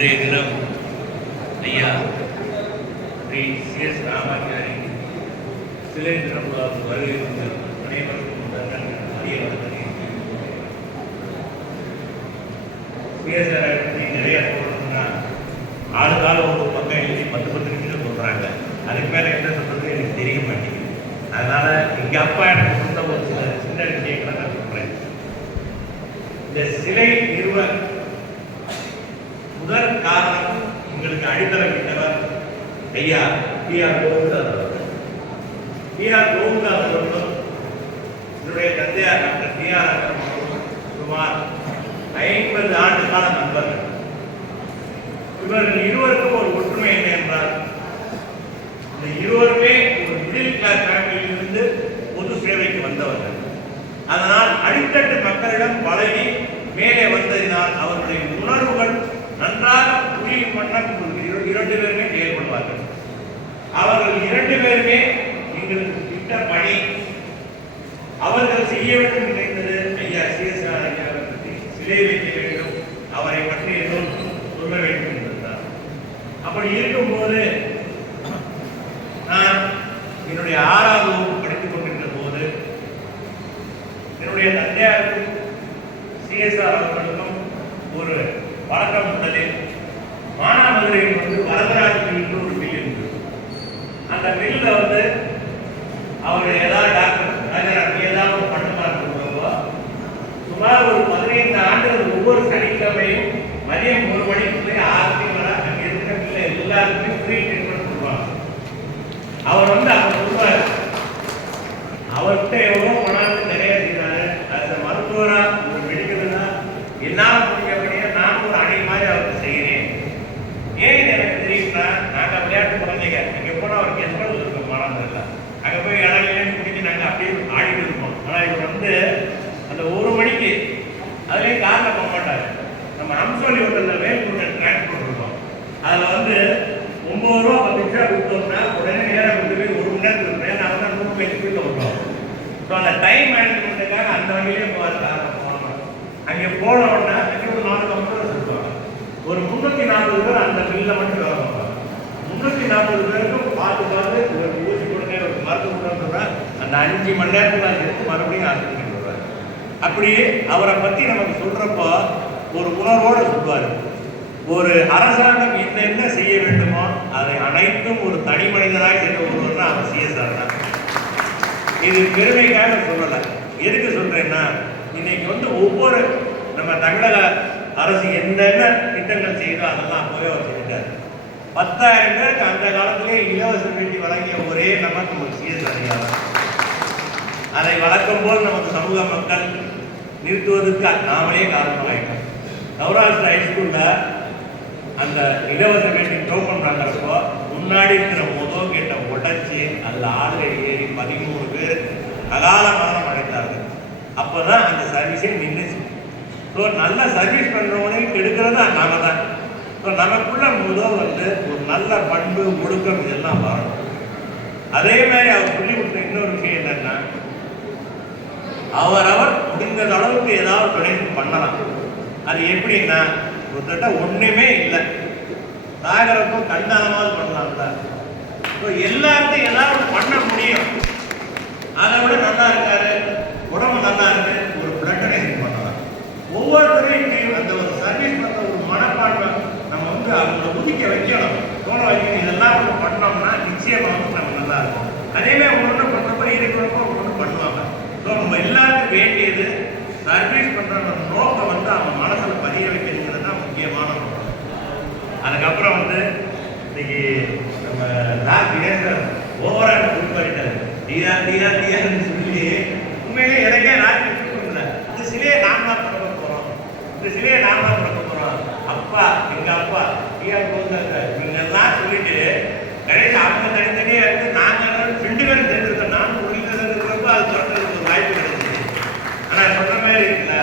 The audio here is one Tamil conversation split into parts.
இன்றைய தினம் ஐயா ஸ்ரீ சி.எஸ். ராமாச்சாரி சிலை தினம் வருகை வந்து அனைவருக்கும் அரிய வணக்கத்தை சிஎஸ்ஆரை பற்றி நிறைய சொல்லணும்னா ஆளுகால ஒரு பக்கம் எழுதி 10 நிமிஷம் சொல்கிறாங்க. அதுக்கு மேலே என்ன சொல்கிறது எனக்கு தெரிய மாட்டேங்குது. அதனால் எங்கள் அப்பா எனக்கு சொன்ன ஒரு சின்ன விஷயங்களை நான் சொல்கிறேன். இந்த சிலை நிறுவ முதல் காரணம் எங்களுக்கு அடித்தளமிட்டவர் ஐயா பி.ஆர். கோவிந்ததாஸ் அவர்கள். பி.ஆர். கோவிந்ததாஸ் அவர்களும் என்னுடைய தந்தையார் டாக்டர் டி.ஆர். அவர்களும் சுமார் 50 ஆண்டு கால நண்பர்கள். இவர்கள் இருவருக்கும் ஒரு ஒற்றுமை என்ன என்றால், இந்த இருவருமே ஒரு மிடில் கிளாஸ் ஃபேமிலியிலிருந்து பொது சேவைக்கு வந்தவர்கள். அதனால் அடித்தட்டு மக்களிடம் பழகி மேலே வந்ததினால் அவர்களுடைய உணர்வுகள் நன்றாக புரியும் வண்ணம் இரண்டு பேருமே செயல்படுவார்கள். அவர்கள் 2 பேருமே எங்களுக்கு திட்ட பணி அவர்கள் செய்ய வேண்டும் நினைத்தது ஐயா சி.எஸ். ஐயாவை பற்றி சிலை வைக்க வேண்டும், அவரை பற்றி எல்லோருக்கும் சொல்ல வேண்டும் என்பதுதான். அப்படி இருக்கும்போது நான் என்னுடைய 6ஆவது வகுப்பு படித்துக் கொண்டிருந்த போது என்னுடைய தந்தையாருக்கும் சி.எஸ்.ஆர். அவர்களுக்கும் ஒரு வழக்கம் முதலில் மானாமதுரையில் வரதராஜ் மில்லுன்னு ஒரு மில் இருந்தது. அந்த மில்லில் அவர் ஏதாவது டாக்டர் ராஜராஜ் ஏதாவது பண்ண பார்க்கிறப்போ சுமார் ஒரு 15 ஆண்டுகள் ஒவ்வொரு சனிக்கிழமையும் மதியம் 1 மணிக்கு போய் 6 மணி அங்கே இருக்கிற மில்லை எல்லாருக்குமே ஃப்ரீ ட்ரீட்மெண்ட் கொடுப்பாங்க. அவர் அவர் சொல்வார், அவர்கிட்ட எவ்வளோ பணம் நிறைய செய்கிறாரு, அந்த மருத்துவராக ஒரு மெடிக்கல்னா என்னால் முடிஞ்சபடியே நான் ஒரு அணி மாதிரி அவருக்கு செய்கிறேன். ஏன் எனக்கு தெரியும்னா, நாங்கள் விளையாட்டு குழந்தைங்க இங்கே போனால் அவருக்கு எவ்வளவு இருக்கும் மாணவர்கள் அங்கே போய் இடம் முடிஞ்சு நாங்கள் அப்படியே ஆடிட்டு இருப்போம். ஆனால் இவர் அந்த 1 மணிக்கு அதுலேயும் காரில் போக மாட்டார். நம்ம அம்சோலி ஹோட்டலில் வேல்பூரில் டிரான்ஸ்போர்ட் இருக்கும். அதில் 9 ரூபா 10 பைசா கொடுத்தோம்னா உடனே நேராக கொண்டு போய் 1 மணி நேரத்துக்கு இருப்பேன். நான் 100 பேர் ஸ்பீடில் விட்டோம். ஸோ அந்த டைம் மேனேஜ்மெண்ட்டுக்காக அந்த வகையிலே போவார். அங்கே போனோன்னா ஒரு 4 கம்ப்யூட்டர்ஸ் இருப்பாங்க. ஒரு 340 பேர் அந்த மில்லில் மட்டும் வேலை பார்ப்பாங்க. 340 பேருக்கும் பார்த்து ஒரு ஊசி கொடுங்க, ஒரு மருந்து கொடுங்க, அந்த 5 மணி நேரத்தில் அது எடுத்து மறுபடியும் ஆஸ்பத்திரிக்கு வருவார். அப்படியே அவரை பற்றி நமக்கு சொல்கிறப்போ ஒரு உணர்வோடு சொல்வார். ஒரு அரசாங்கம் என்ன செய்ய வேண்டுமோ அதை அனைத்தும் ஒரு தனி மனிதனாக செய்ய ஒருவர்னா அவர் சி.எஸ்.ஆர். தான். இது பெருமைக்காக சொல்லலை. எதுக்கு சொல்கிறேன்னா, இன்னைக்கு ஒவ்வொரு நம்ம தமிழக அரசு என்னென்ன திட்டங்கள் செய்தோ அதெல்லாம் அப்போவே அவர் செஞ்சுட்டார். 10,000 பேருக்கு அந்த காலத்திலே இலவச வேண்டி வழங்கிய ஒரே நமக்கு சி.எஸ். ஐயா. அதை வழக்கம் போல் நமக்கு சமூக மக்கள் நிறுத்துவதற்கு நாமளே காரணமாயிட்டோம். நவராஜ் ஹைஸ்கூலில் அந்த இலவச வேண்டி டோக்கன் வாங்குறப்போ முன்னாடி இருக்கிற முதல் கேட்டை உடைச்சி அதில் ஆளுகை ஏறி 13 பேர் அகால மரணம் அடைந்தார்கள். அப்போ தான் அந்த சர்வீஸே நின்றுச்சு. ஸோ நல்ல சர்வீஸ் பண்ணுறவனையும் கெடுக்கிறது நாம தான். ஸோ நமக்குள்ள முதல் ஒரு நல்ல பண்பு ஒழுக்கம் இதெல்லாம் வரணும். அதே மாதிரி அவர் சொல்லி கொடுத்த இன்னொரு விஷயம் என்னன்னா, அவரவர் முடிந்த அளவுக்கு ஏதாவது டொனேஷன் பண்ணலாம். அது எப்படின்னா, ஒருத்தட்ட ஒன்றுமே இல்லை, சாகரப்போ கண்தானமாவது பண்ணலாம்ல. ஸோ எல்லாத்தையும் ஏதாவது பண்ண முடியும். அதை விட நல்லா இருக்காரு, உடம்பு நல்லா இருக்கு, ஒரு பிளட் டொனேஷன் பண்ணலாம். ஒவ்வொருத்தரையும் அந்த ஒரு சர்வீஸ் பண்ணுற ஒரு மனப்பான்மை நம்ம அவங்களை உதிக்க வைக்கணும், தோண வைக்கணும். இதெல்லாம் பண்ணோம்னா நிச்சயமாக நம்ம நல்லா இருக்கும். அதேமாதிரி ஒன்று பண்ணுறப்போ இருக்கிறப்போ ஒன்று பண்ணுவாங்க. ஸோ நம்ம எல்லாருக்கும் வேண்டியது சர்வீஸ் பண்ணுற நோக்கம் அவங்க மனசில் பதிய வைக்கணுங்கிறது தான் முக்கியமான நோக்கம். அதுக்கப்புறம் இன்னைக்கு நம்ம ஓவராக குறிப்பிட்டாரு டிஆர்னு சொல்லி உண்மையிலே எனக்கே ராஜ்யம் இல்லை. இந்த சிலையை நாம் தான் பண்ண போகிறோம், இந்த சிலையை நாம் தான் பண்ண போகிறோம். அப்பா எங்கள் அப்பா டிஆர் போகிறாங்க இவங்கெல்லாம் சொல்லிட்டு கடைசி அவங்க தனித்தனியாக இருந்து நாங்கள் 2 பேரும் சேர்ந்துருக்கோம். நானும் இருக்கிறப்ப அது சொல்றதுக்கு ஒரு வாய்ப்பு கிடைச்சிது. ஆனால் சொல்ற மாதிரி இருக்குல்ல,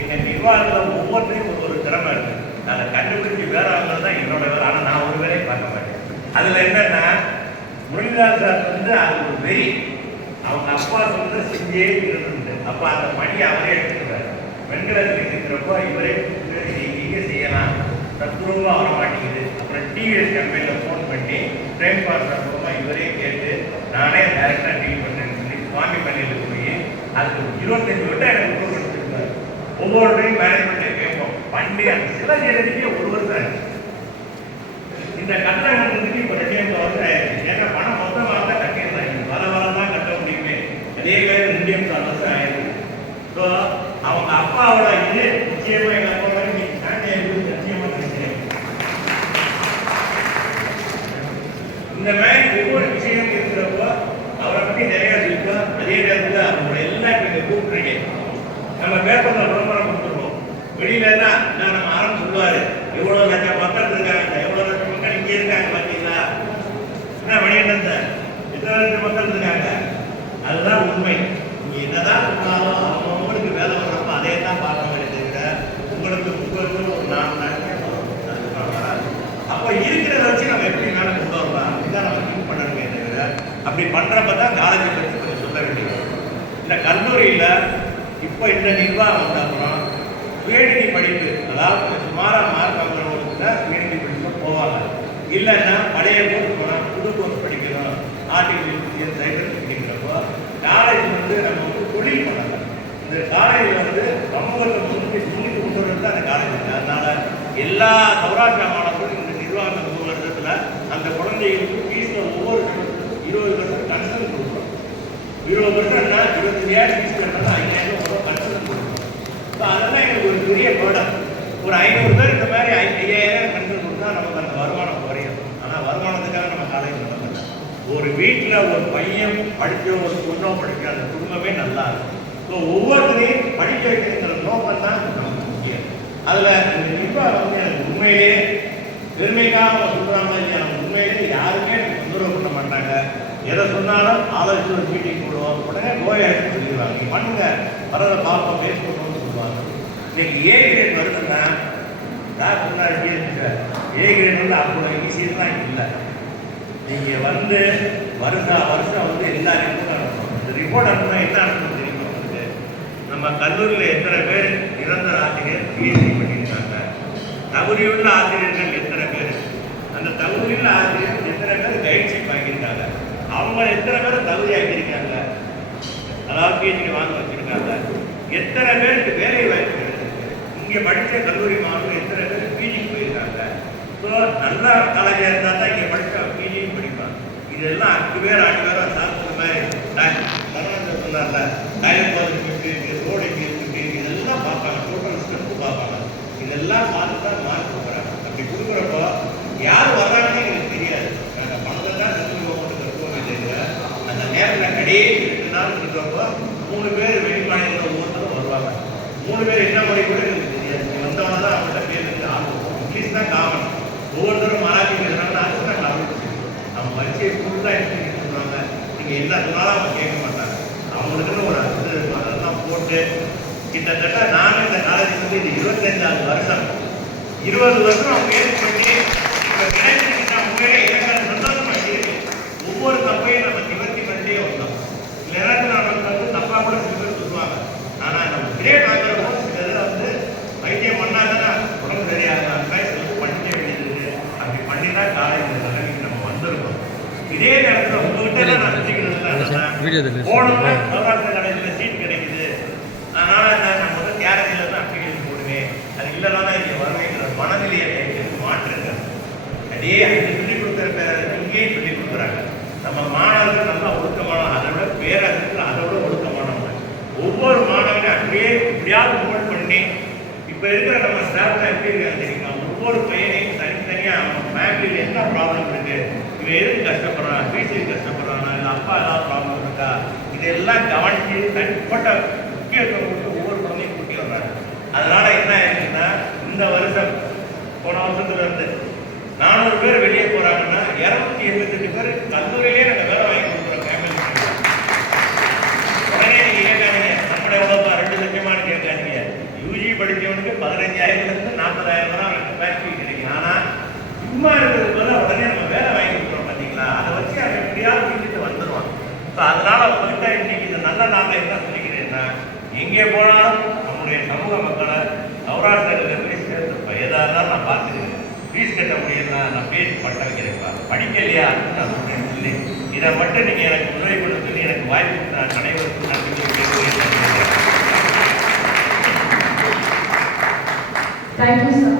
எங்கள் நிர்வாகத்தில் ஒவ்வொருத்தையும் ஒரு திறமை இருக்குது. அதை கண்டுபிடிச்சி வேற அவங்க தான் என்னோட வேலை. ஆனால் நான் ஒரு வேலையை பார்க்க மாட்டேன். அதில் என்னன்னா, முருகதாஸ் சார் அது ஒரு வெறி. அவங்க அப்பா சொல்றது செஞ்சே இருந்தது. அப்போ அந்த பணியை அவரே எடுத்துக்கிறார். வெண்கலத்தில் இருக்கிறப்போ இவரே செய்யலாம் தத்ரூபமாக வரமாட்டேங்குது. அப்புறம் டிவிஎஸ் கம்பெனியில் ஃபோன் பண்ணி டைம் பாஸ் மூலமாக இவரே கேட்டு நானே டைரெக்டாக டீல் பண்ணுறேன்னு சொல்லி சுவாமி பண்ணையில் போய் அதுக்கு 25 வட்டம் எனக்கு ஃபோன் கொடுத்துருக்காரு. ஒவ்வொரு டைம் மேனேஜ்மெண்ட்டை கேட்போம் பண்ணி அந்த சில எழுதிக்கே ஒரு வருஷம் ஆயிடுச்சு. இந்த கட்டணம் கட்டுறதுக்கு இப்போ 2 வருஷம் ஆயிடுச்சு. ஏன்னா பணம் மொத்தமாக தான் கட்டியிருந்தாங்க, வர தான் கட்ட முடியுமே. அதே மாதிரி 2 வருஷம் ஆயிடுச்சு. ஸோ அவங்க அப்பாவோட இது நிச்சயமாக எங்கள் அப்பா மாதிரி நீங்கள் சாண்டியாக இருக்குது நிச்சயமாக நினைக்கிறேன். இந்த மாதிரி ஒவ்வொரு விஷயம் இருக்கிறப்போ அவரை பற்றி நிறையா சொல்லிட்டோம். அதே நேரத்தில் அவங்களோட எல்லாம் நீங்கள் கூப்பிட்றீங்க. நம்ம பேப்பரில் விளம்பரம் கொடுத்துருவோம். வெளியிலன்னா நம்ம ஆரம்பம் சொல்லுவார், எவ்வளோ லட்சம் மக்கள் இருக்காங்க, எவ்வளோ லட்சம் மக்கள் இங்கே இருக்காங்க பார்த்தீங்களா, என்ன மணிகண்டன் சார் எத்தனை லட்சம் மக்கள் இருக்காங்க. அதுதான் உண்மை. நீங்கள் என்னதான் சொன்னாலும் அவங்களுக்கு வேலை வர்றப்போ அதே தான் பார்க்கவே தவிர உங்களுக்கு ஒரு 4 நாட்கள் வராது. அப்போ இருக்கிறத வச்சு நம்ம எப்படி மேலே கொண்டு வரலாம் இதுதான் நம்ம திங்க் பண்ணணுமே தவிர அப்படி பண்ணுறப்ப தான் காலேஜை பற்றி கொஞ்சம் சொல்ல வேண்டியது. இந்த கல்லூரியில் இப்போ இந்த நிர்வாகம் வந்த அப்புறம் சுயநிதி படிப்பு, அதாவது சுமாராக மார்க் வாங்குறவங்களுக்கு தான் சுயநிதி படிப்பு போவாங்க. இல்லைன்னா பழைய கோர்ஸ் போனால் புது கோர்ஸ் படிக்கணும், ஆர்டிஃபிஷியல் சைக்கிள் படிக்கிறப்போ காலேஜ் நம்ம தொழில் பண்ணலாம். இந்த காலேஜில் சமூகத்தை முன்னிட்டு கொண்டு வரது அந்த காலேஜ். அதனால எல்லா சௌராஷ்டிரா மாணவர்களும் இந்த நிர்வாக 3 வருஷத்தில் அந்த குழந்தைகளுக்கு ஃபீஸில் ஒவ்வொரு 20% கன்சல்ட் கொடுக்குறோம். 20 வருஷம்னா 25,000 ஃபீஸ் கட்டினா 5,000 கன்சல்ட் கொடுக்குறோம். ஸோ அதெல்லாம் எங்களுக்கு ஒரு பெரிய பேர்டன். ஒரு 500 பேர் இந்த மாதிரி 5,000 கன்சல்ட் கொடுத்தா நமக்கு அந்த வருமானம் குறையும். ஆனால் வருமானத்துக்காக நம்ம காலேஜ் நடத்தல. ஒரு வீட்டில் ஒரு பையன் படித்த ஒரு பொண்ணோ படிக்க அந்த குடும்பமே நல்லா இருக்கும். ஸோ ஒவ்வொருத்தரையும் படிக்க வைக்கிற நோக்கம் தான் நமக்கு முக்கியம். அதில் இந்த நிர்வாகம் எனக்கு உண்மையிலே பெருமைக்காக சொல்கிறாங்க இல்லையா, உண்மையிலே யாருமே எனக்கு தொந்தரவு பண்ண மாட்டாங்க. எதை சொன்னாலும் ஆலோசித்து ஒரு மீட்டிங் போடுவோம், உடனே கோயிலுக்கு சொல்லிடுவாங்க, நீ பண்ணுங்க வரதை பார்ப்போம் பேஸ் பண்ணுவோம்னு சொல்லுவாங்க. இன்னைக்கு ஏ கிரேட் வருதுன்னா யார் சொன்னார், ஏ கிரேட் வந்து அவ்வளோ ஈஸியெல்லாம் இல்லை. நீங்கள் வருஷம் எல்லா ரிப்போர்ட் அனுப்பணும். இந்த ரிப்போர்ட் அனுப்பினா என்ன அனுப்பணும் தெரியுமா? நம்ம கல்லூரியில் எத்தனை பேர் நிரந்தர ஆசிரியர் பிஎஸ்சி பண்ணியிருக்காங்க, தகுதியுள்ள ஆசிரியர்கள் எத்தனை பேர், அந்த தகுதியுள்ள ஆசிரியர் எத்தனை பேர் கைட்ஷிப் வாங்கியிருக்காங்க, அவங்க எத்தனை பேர் தகுதியாக்கியிருக்காங்க, அதாவது பிஹெச்டி வாங்க வச்சுருக்காங்க, எத்தனை பேருக்கு வேலை வாய்ப்பு இருக்குது, இங்கே படித்த கல்லூரி மாணவர்கள் எத்தனை பேர் பிஜிக்கு போயிருக்காங்க. ஸோ நல்லா காலேஜாக இருந்தால் தான் இங்கே படித்த பிஜியும் படிப்பாங்க. இதெல்லாம் 8 பேர் 8 பேராக சாப்பிட்ற மாதிரி கர்நாடகத்தில் சொன்னார்ல, காயப்பாடு இருக்குது, ரோடு எங்கே இருக்குது, இதெல்லாம் பார்ப்பாங்க, டோட்டல் ஸ்டெப்பு பார்ப்பாங்க. இதெல்லாம் பார்த்து தான் மார்க் கொடுக்குறாங்க. அப்படி கொடுக்குறப்போ யார் வர்றாங்கன்னு எங்களுக்கு தெரியாது. நாங்கள் பணத்தை தான் செலுத்துவோம் கற்றுவோமே தவிர அந்த நேரத்தில் கடையே 2 நாள் இருக்கிறப்போ 3 பேர் வெளிமாநிலத்தில் ஒவ்வொருத்தரும் வருவாங்க. 3 பேர் என்ன முறை கூட எங்களுக்கு தெரியாது. வந்தவங்க தான் அவங்கள்ட்ட பேர் இருந்து ஆகும். இங்கிலீஷ் தான் காமன். ஒவ்வொருத்தரும் மராட்டி பேசுகிறாங்க, அது தான் காமன். அவங்க பரிசையை ஃபுல்லாக எடுத்து சொல்கிறாங்க. நீங்கள் என்ன சொன்னாலும் அவங்க கேட்க மாட்டாங்க. அவங்களுக்குன்னு ஒரு அது அதெல்லாம் போட்டு கிட்டத்தட்ட நானும் இந்த காலேஜ் வந்து இது 25வது வருஷம். 20 வருஷம் அவங்க ஏற்று பண்ணி இப்போ கிடைச்சிருக்கா உண்மையிலே எனக்கு சந்தோஷமாக இருக்கு. ஒவ்வொரு தப்பையும் நம்ம நிவர்த்தி பண்ணிட்டே வந்தோம். இல்லைன்னா நமக்கு வந்து தப்பாக கூட சில பேர் சொல்லுவாங்க. ஆனால் நம்ம கிரேட் வாங்குறப்போ சில இதில் வந்து வைத்தியம் பண்ணாங்கன்னா உடம்பு சரியாக சிலருக்கு பண்ணிட்டே வேண்டியது. அப்படி பண்ணி தான் காலேஜ் நிலைமைக்கு நம்ம வந்திருக்கோம். இதே நேரத்தில் உங்கள்கிட்ட எல்லாம் நான் செஞ்சுக்கிறது போனோம்னா நவராத்திரி காலேஜில் சீட் கிடைக்குது, அதனால் நான் வந்து கேரளியில் தான் அப்ளிகேஷன் போடுவேன், அது இல்லைனா தான் இங்கே வருவேங்கிற மனநிலையை மாற்றுங்க. அதே அங்கே சொல்லிக் கொடுக்குற இங்கேயும் சொல்லிக் கொடுக்குறாங்க. நம்ம மாணவர்கள் நல்லா ஒழுக்கமான, அதை விட பேரரசுகள் அதை விட ஒழுக்கமானவங்க. ஒவ்வொரு மாணவனையும் அப்படியே இப்படியாவது மோல்ட் பண்ணி இப்போ இருக்கிற நம்ம ஸ்டாஃப்லாம் எப்படி இருக்காங்க தெரியுமா? ஒவ்வொரு பையனையும் தனித்தனியாக அவங்க ஃபேமிலியில் என்ன ப்ராப்ளம் இருக்குது, இவன் எதுக்கு கஷ்டப்படுறான், ஃபீஸுக்கு கஷ்டப்படுறானா, இல்லை அப்பா ஏதாவது ப்ராப்ளம் இருக்கா, இதெல்லாம் கவனித்து தனிப்பட்ட முக்கியத்துவம் கொடுத்து ஒவ்வொரு குழந்தையும் கூட்டி வர்றாங்க. அதனால் என்ன ஆயிடுச்சுன்னா இந்த வருஷம் போன வருஷத்துல இருந்து 400 பேர் வெளியே போகிறாங்கன்னா 288 பேர் கல்லூரியிலே நாங்கள் வேலை வாங்கி கொடுக்குறோம். ஃபேமிலி உடனே நீங்கள் கேட்காதீங்க நம்மளை எவ்வளோப்பா 2 லட்சமானு கேட்காதீங்க. யூஜி படித்தவனுக்கு 15,000 40,000 வரை கெப்பாசிட்டி கிடைக்கும். ஆனால் சும்மா இருக்கிறது போல உடனே நம்ம வேலை வாங்கி கொடுக்குறோம் பார்த்தீங்களா, அதை வச்சு அவன் எப்படியாவது வீட்டுக்கு வந்துடுவான். ஸோ அதனால் அவங்ககிட்ட இன்னைக்கு இந்த நல்ல நாளில் என்ன சொல்லிக்கிறேன்னா, எங்கே போனாலும் நம்முடைய சமூக மக்களை சௌராஷ்டிரத்தில் போய் சேர்த்து எதாக இருந்தாலும் நான் பார்த்துக்கிறேன். படிக்கலையா நான் சொல்றேன் சொல்லி இதை மட்டும் நீங்க எனக்கு முன்னுரை கொடுத்து சொல்லி எனக்கு வாய்ப்பு கொடுத்த அனைவருக்கும் நன்றி தெரிவித்துக் Thank you, sir.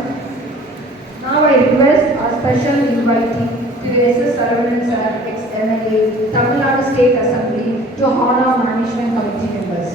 Now I request our special invitee, Thiru S.S. Saravanan sir, ex-MLA, Tamil Nadu State Assembly, to honor management committee members.